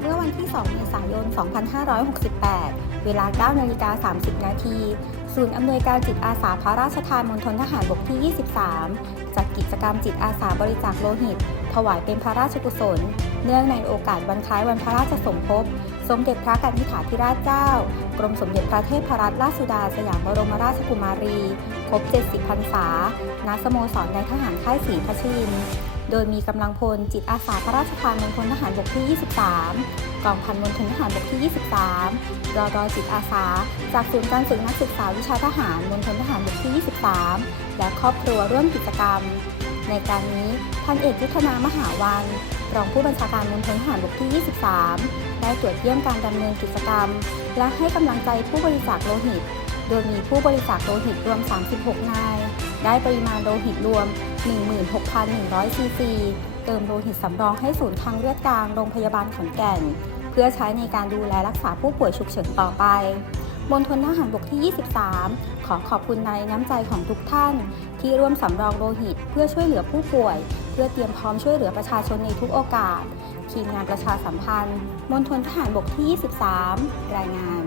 เมื่อวันที่ 2 เมษายน 2568 เวลา 9 นาฬิกา 30 นาที ศูนย์อำนวยการจิตอาสาพระราชทานมณฑลทหารบกที่ 23 จัดกิจกรรมจิตอาสาบริจาคโลหิต ถวายเป็นพระราชกุศล เนื่องในโอกาสวันคล้ายวันพระราชสมภพ สมเด็จพระกนิษฐาธิราชเจ้า กรมสมเด็จพระเทพรัตนราชสุดาสยามบรมราชกุมารี ครบ 70 พรรษา ณ สโมสรในทหารค่ายศรีพชรินทร์ โดยมีกำลังพลจิตอาสาพระราชทานมณฑลทหารบกที่ 23 กองพันมณฑลทหารบกที่ 23รอดอจิตอาสา จากศูนย์การฝึกนักศึกษาวิชาทหารมณฑลทหารบกที่ 23 และครอบครัวร่วมกิจกรรม ในการนี้พันเอกยุทธนามหาวัน รองผู้บัญชาการมณฑลทหารบกที่ 23 ได้ตรวจเยี่ยมการดำเนินกิจกรรม และให้กำลังใจผู้บริจาคโลหิต โดยมีผู้บริจาคโลหิตรวม 36 นาย ได้ปริมาณโลหิตรวม 16,100ซีซีเติมโลหิตสำรองให้ศูนย์ทางเลือดกลางโรงพยาบาลขอนแก่น เพื่อใช้ในการดูแลรักษาผู้ป่วยฉุกเฉินต่อไปมณฑลทหารบกที่ 23 ขอขอบคุณในน้ำใจของทุกท่าน ที่ร่วมสำรองโลหิต เพื่อช่วยเหลือผู้ป่วย เพื่อเตรียมพร้อมช่วยเหลือประชาชนในทุกโอกาส ทีมงานประชาสัมพันธ์มณฑลทหารบกที่ 23 รายงาน